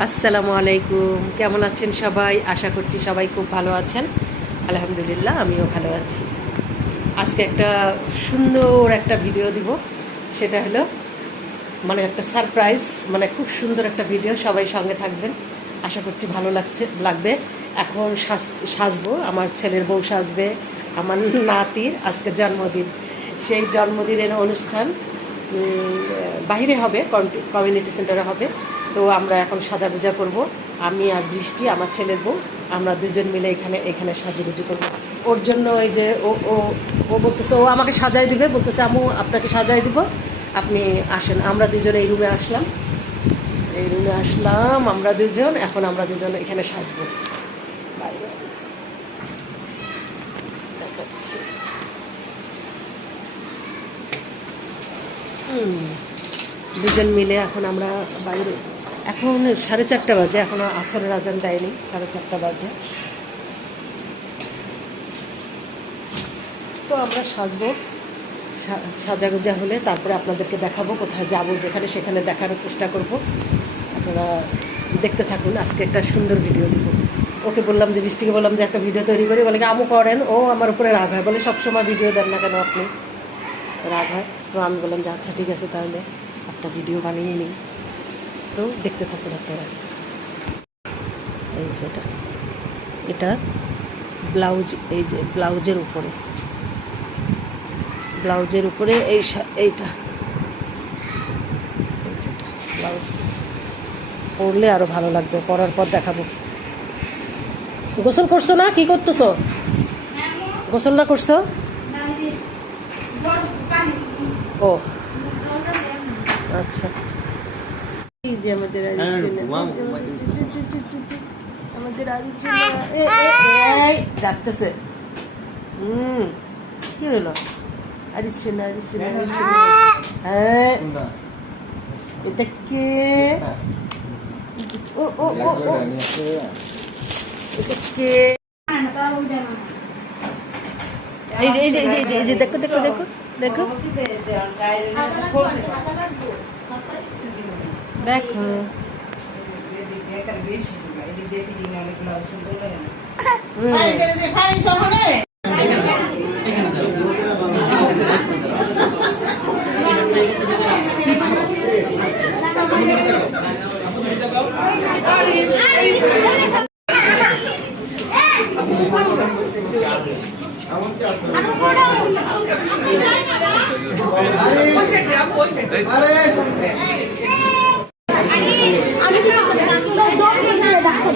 আসসালামু আলাইকুম। কেমন আছেন সবাই? আশা করছি সবাই খুব ভালো আছেন। আলহামদুলিল্লাহ, আমিও ভালো আছি। আজকে একটা সুন্দর একটা ভিডিও দিব। সেটা হলো মানে একটা সারপ্রাইজ মানে খুব সুন্দর একটা ভিডিও, সবাই সঙ্গে থাকবেন। আশা করছি ভালো লাগছে, লাগবে। এখন সাজ- সাজবো, আমার ছেলের বউ সাজবে, আমার নাতির আজকে জন্মদিন। সেই জন্মদিনের অনুষ্ঠান বাইরে হবে কমিউনিটি সেন্টারে হবে। তো আমরা এখন সাজা সাজাগুজা করব। আমি আর বৃষ্টি, আমার ছেলের বউ, আমরা দুজন মিলে এখানে এখানে সাজুগুজু করব। ওর জন্য ওই যে ও ও ও বলতেছে, ও আমাকে সাজাই দিবে, বলতেছে আমু আপনাকে সাজাই দিব। আপনি আসেন। আমরা দুজন এই রুমে আসলাম। এই রুমে আসলাম, আমরা দুজন, এখন আমরা দুজন এখানে সাজবো। দুজন মিলে এখন আমরা বাইরে এখন সাড়ে চারটা বাজে এখনও আছরের আজান দেয়নি সাড়ে চারটা বাজে। তো আমরা সাজবো সাজাগোজা হলে তারপরে আপনাদেরকে দেখাবো কোথায় যাব যেখানে সেখানে দেখানোর চেষ্টা করব। আপনারা দেখতে থাকুন আজকে একটা সুন্দর ভিডিও দিব। ওকে বললাম যে বৃষ্টিকে বললাম যে একটা ভিডিও তৈরি করি। বলে কি, আমু করেন? ও আমার উপরে রাগ হয়। বলে সবসময় ভিডিও দেন না কেন আপনি? রাগ হয়। তো আমি বললাম যে আচ্ছা ঠিক আছে তাহলে একটা ভিডিও বানিয়ে নিই। তো দেখতে থাকুন আপনারা। এই যে এটা। এটা ব্লাউজ এই যে ব্লাউজের উপরে। ব্লাউজের উপরে এই এইটা। ব্লাউজ। পরলে আরও ভালো লাগবে পরার পর দেখাবো। গোসল করছ না? কি করতেছো? গোসল না করছ? ও। আচ্ছা। এই যে আমাদের আরিসোনা। আমাদের আরিসোনা। এ, এ, এই, ডাকতেছে। হুম কি হলো? আরিসোনা আরিসোনা হ্যাঁ এটা কে? ও ও ও ও। এটা কে? এই যে এই যে এই যে, এই যে এই যে দেখো দেখো। দেখো দেখো দেখো হুম। আমি কি দম দিয়ে দেখাবো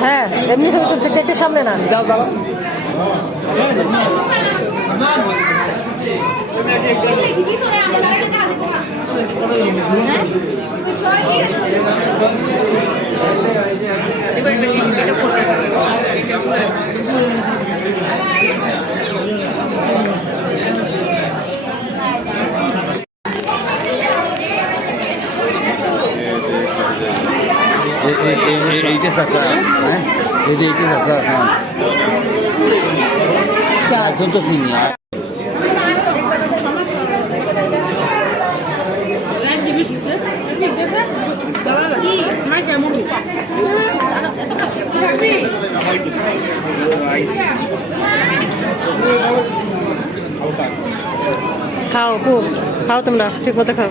হ্যাঁ এমনি ছবি তুলছে কেকের সামনে না। এইটা চাচা হ্যাঁ এই যে এইটা চাচা হ্যাঁ এখন তো কিনি খাও। খাও তোমরা ঠিক মতো খাও।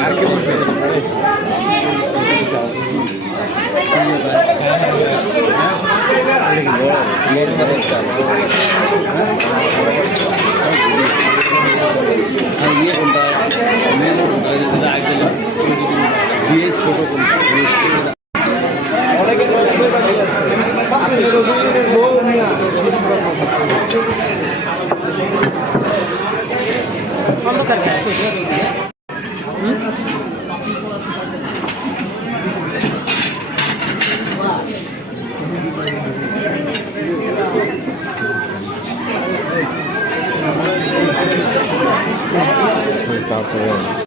আর কি বলছে Vamos, cara.